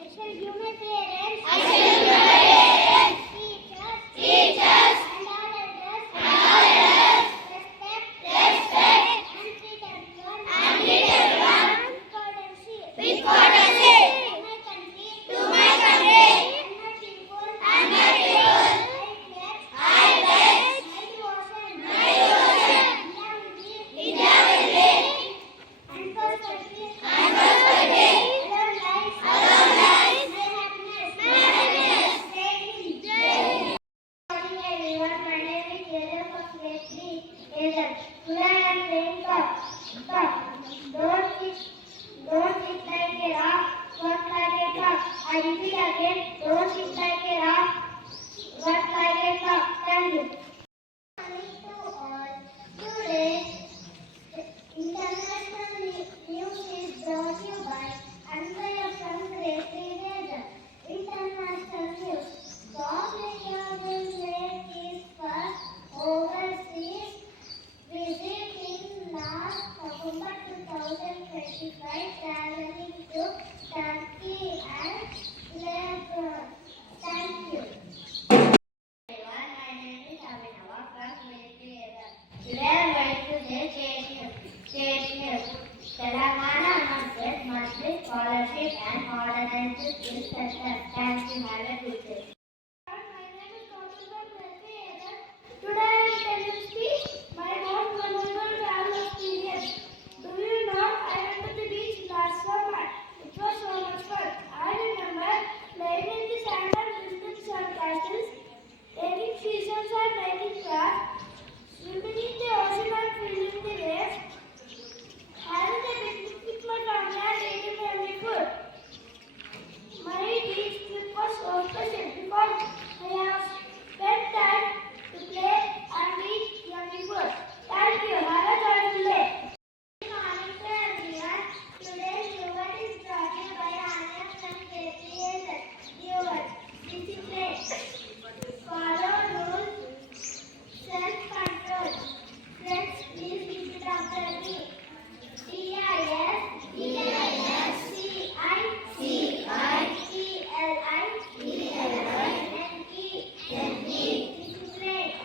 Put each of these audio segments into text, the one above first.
I shall give my parents. I shall give my parents. Teachers. Teachers. And all elders. And all elders. Respect. Respect. And treat everyone. And treat everyone. With courtesy. With courtesy. To my country. To my country. And my people. And my people. I pledge. I pledge. My devotion. My devotion. India will live. India will live. And prosperity. And prosperity. Alone lies. Alone lies. My happiness. My happiness. Jai Hind. Jai Good morning everyone. My name is Hazel from Grade III Hazel. Today I am playing top. Don't sit like a rock, work like a top. I repeat again. Don't sit like a rock, work like a top. Thank you. Morning to all. Today, international news is brought to you by Anvaya from Grade III Hazel. International news. Australia will make its first overseas visit in last November 2025, traveling to Turkey and Lebanon. Thank you. Everyone, my name is Abhinava from Grade III Hazel. Today I am going to say state news. Telangana announces monthly scholarship and modernized skill center. Thank you. Have a good day. My name is Gautam from Grade III Hazel. Today I am telling speech my most memorable travel experience. Do you know I went to the beach last summer? It was so much fun. I remember playing in the sand and visiting sand castles, taking seasons and making crafts, swimming in the ocean and feeling the waves, having a picnic with my family and eating healthy food. My beach trip was so special because I have spent time to play and eat yummy food. Thank you. Have a joyful day. Good morning to everyone. Today's viewer is brought to you by Anya from Grade III Hazel. Viewers, discipline, follow rules, self-control. Friends, please repeat after me.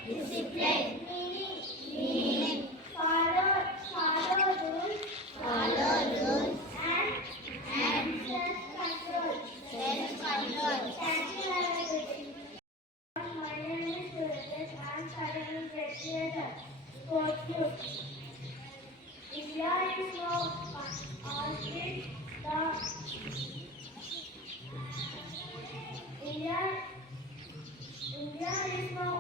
Discipline. Meaning. Follow rules. And self-control. Thank you. Have a good day. My name is Suraj. I am studying Grade III Hazel. Sports news. India is now asking the India is now